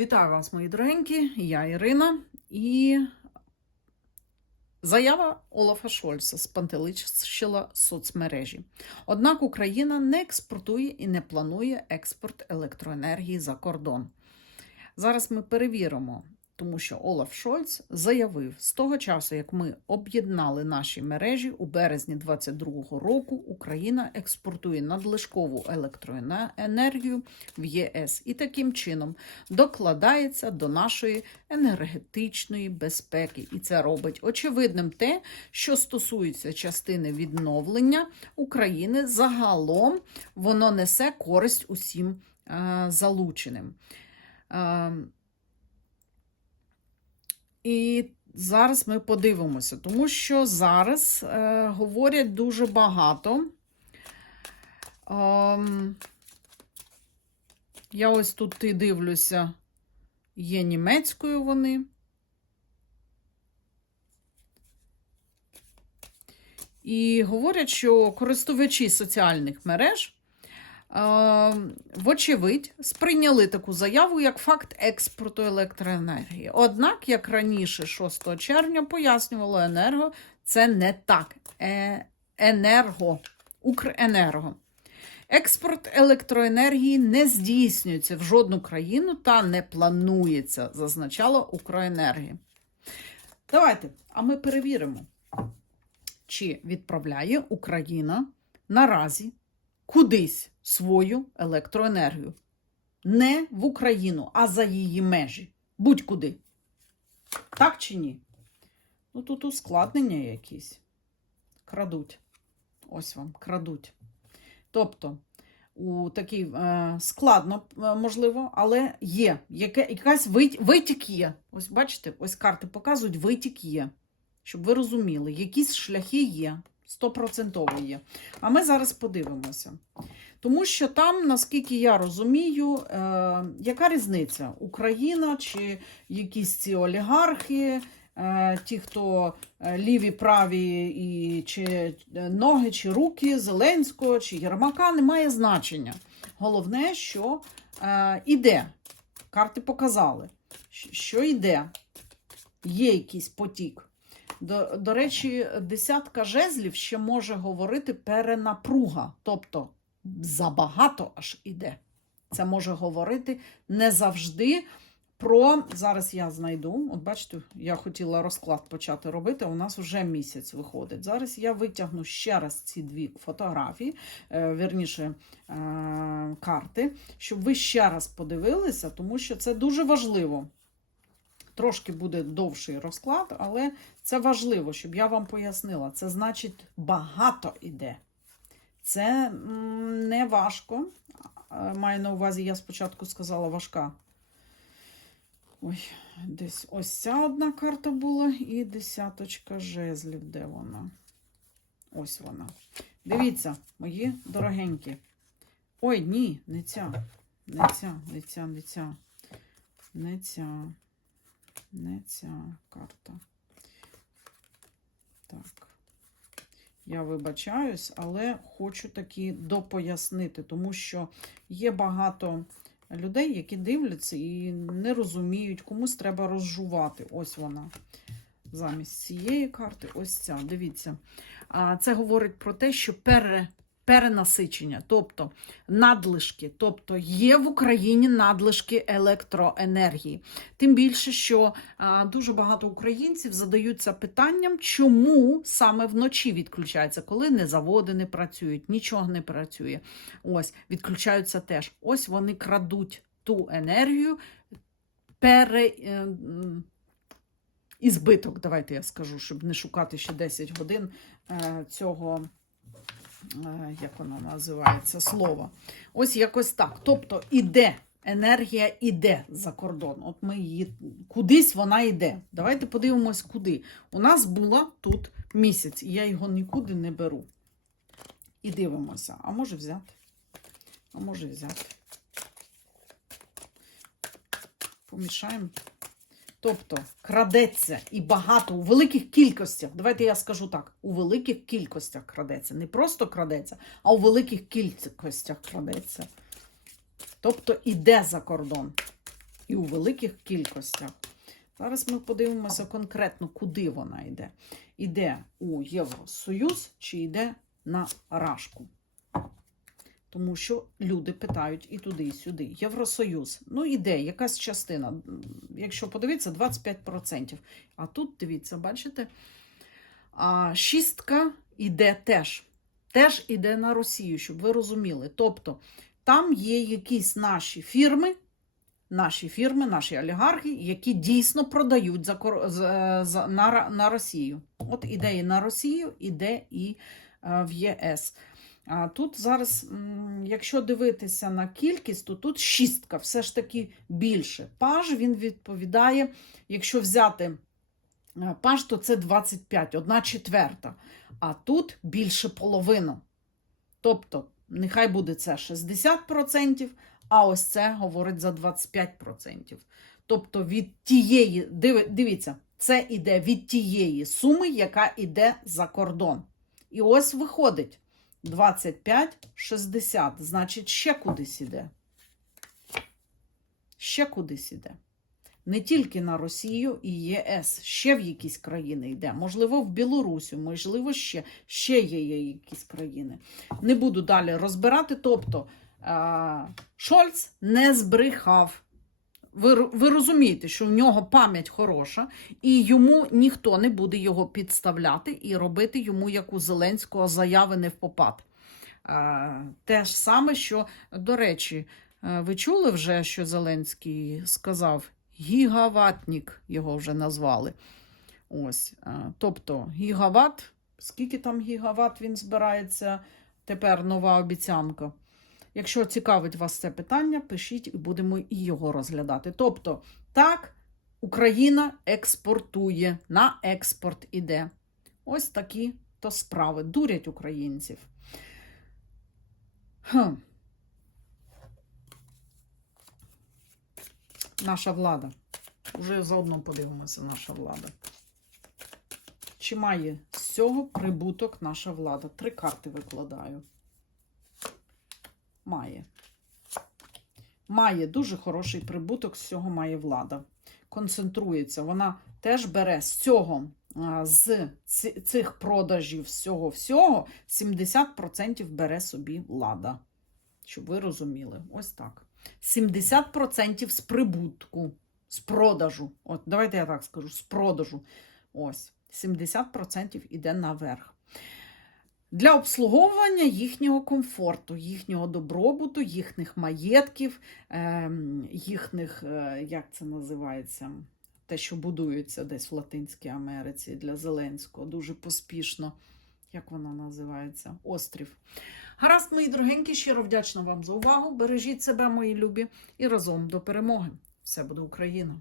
Вітаю вас, мої дорогенькі, я Ірина. І заява Олафа Шольца спантеличила соцмережі. Однак Україна не експортує і не планує експорт електроенергії за кордон. Зараз ми перевіримо, тому що Олаф Шольц заявив з того часу, як ми об'єднали наші мережі у березні 2022 року, Україна експортує надлишкову електроенергію в ЄС і таким чином докладається до нашої енергетичної безпеки. І це робить очевидним те, що стосується частини відновлення України. Загалом воно несе користь усім е, залученим. Е, і зараз ми подивимося, тому що зараз е, говорять дуже багато. Ем, я ось тут і дивлюся, є німецькою вони. І говорять, що користувачі соціальних мереж, е, вочевидь, сприйняли таку заяву як факт експорту електроенергії. Однак, як раніше, 6 червня, пояснювало енерго, це не так. Е, енерго, Укренерго. Експорт електроенергії не здійснюється в жодну країну та не планується, зазначала Укренергія. Давайте, а ми перевіримо, чи відправляє Україна наразі кудись свою електроенергію. Не в Україну, а за її межі. Будь-куди. Так чи ні? Ну, тут ускладнення якісь. Крадуть. Ось вам, крадуть. Тобто, у такий е, складно, е, можливо, але є. Яке, якась вит, витік є. Ось бачите, ось карти показують, витік є. Щоб ви розуміли, якісь шляхи є, стопроцентово є. А ми зараз подивимося. Тому що там, наскільки я розумію, е, яка різниця? Україна чи якісь ці олігархи, е, ті, хто е, ліві, праві, і, чи е, ноги, чи руки Зеленського, чи Єрмака, не має значення. Головне, що е, іде. Карти показали, що йде. Є якийсь потік. До, до речі, десятка жезлів ще може говорити перенапруга, тобто забагато аж іде. Це може говорити не завжди про. Зараз я знайду. От бачите, я хотіла розклад почати робити, у нас вже місяць виходить. Зараз я витягну ще раз ці дві фотографії, е, вірніше, е, карти, щоб ви ще раз подивилися, тому що це дуже важливо. Трошки буде довший розклад, але це важливо, щоб я вам пояснила. Це значить багато іде. Це не важко. Маю на увазі, я спочатку сказала важка. Ой, десь ось ця одна карта була, і десяточка жезлів. Де вона? Ось вона. Дивіться, мої дорогенькі. Ой, ні, не ця. Не ця, не ця, не ця. Не ця. Не ця карта. Так. Я вибачаюсь, але хочу таки допояснити, тому що є багато людей, які дивляться і не розуміють, комусь треба розжувати. Ось вона. Замість цієї карти, ось ця. Дивіться. Це говорить про те, що пере, перенасичення, тобто надлишки, тобто є в Україні надлишки електроенергії. Тим більше, що дуже багато українців задаються питанням, чому саме вночі відключається, коли не заводи не працюють, нічого не працює. Ось, відключаються теж. Ось вони крадуть ту енергію, пере. е, І збиток, давайте я скажу, щоб не шукати ще 10 годин е, цього, як воно називається, слова. Ось якось так. Тобто іде, енергія іде за кордон. От ми її кудись вона йде. Давайте подивимось, куди. У нас була тут місяць, і я його нікуди не беру. І дивимося. А може взяти? А може взяти. Помішаємо. Тобто крадеться і багато у великих кількостях. Давайте я скажу так: у великих кількостях крадеться. Не просто крадеться, а у великих кількостях крадеться. Тобто іде за кордон. і у великих кількостях. Зараз ми подивимося конкретно, куди вона йде. Іде у Євросоюз чи йде на Рашку. Тому що люди питають і туди, і сюди. Євросоюз. Ну, іде якась частина. Якщо подивитися, 25%. А тут, дивіться, бачите, а, шістка іде теж. Теж іде на Росію, щоб ви розуміли. Тобто, там є якісь наші фірми, наші фірми, наші олігархи, які дійсно продають за, за, на, на Росію. От іде і на Росію, іде і е, в ЄС. А тут зараз, якщо дивитися на кількість, то тут шістка, все ж таки більше. Паж він відповідає, якщо взяти е, паж, то це 25, одна четверта. А тут більше половину. Тобто, нехай буде це 60%, а ось це говорить за 25%. Тобто від тієї, дивіться, це іде від тієї суми, яка іде за кордон. І ось виходить 25, 60, значить, ще кудись іде. Ще кудись іде. Не тільки на Росію і ЄС, ще в якісь країни йде. Можливо, в Білорусі, можливо, ще, ще є, якісь країни. Не буду далі розбирати. Тобто, е, Шольц не збрехав. Ви, ви розумієте, що в нього пам'ять хороша, і йому ніхто не буде його підставляти і робити йому, як у Зеленського, заяви не в попад. Е, те ж саме, що, до речі, е, ви чули вже, що Зеленський сказав? Гігаватник його вже назвали. Ось. е, Тобто гігават, скільки там гігават він збирається, тепер нова обіцянка. Якщо цікавить вас це питання, пишіть і будемо і його розглядати. Тобто, так, Україна експортує, на експорт іде. Ось такі то справи. Дурять українців. Хм. Наша влада. Уже заодно подивимося, наша влада. Чи має з цього прибуток наша влада? Три карти викладаю. Має. Має дуже хороший прибуток, з цього має влада. Концентрується. Вона теж бере з цього, з цих продажів всього всього 70% бере собі влада. Щоб ви розуміли. Ось так. 70% з прибутку, з продажу. От, давайте я так скажу: з продажу. Ось. 70% іде наверх. Для обслуговування їхнього комфорту, їхнього добробуту, їхніх маєтків, ем, їхніх, е, як це називається, те, що будується десь в Латинській Америці для Зеленського, дуже поспішно. Як вона називається? Острів. Гаразд, мої дорогенькі, щиро вдячна вам за увагу. Бережіть себе, мої любі, і разом до перемоги. Все буде Україна!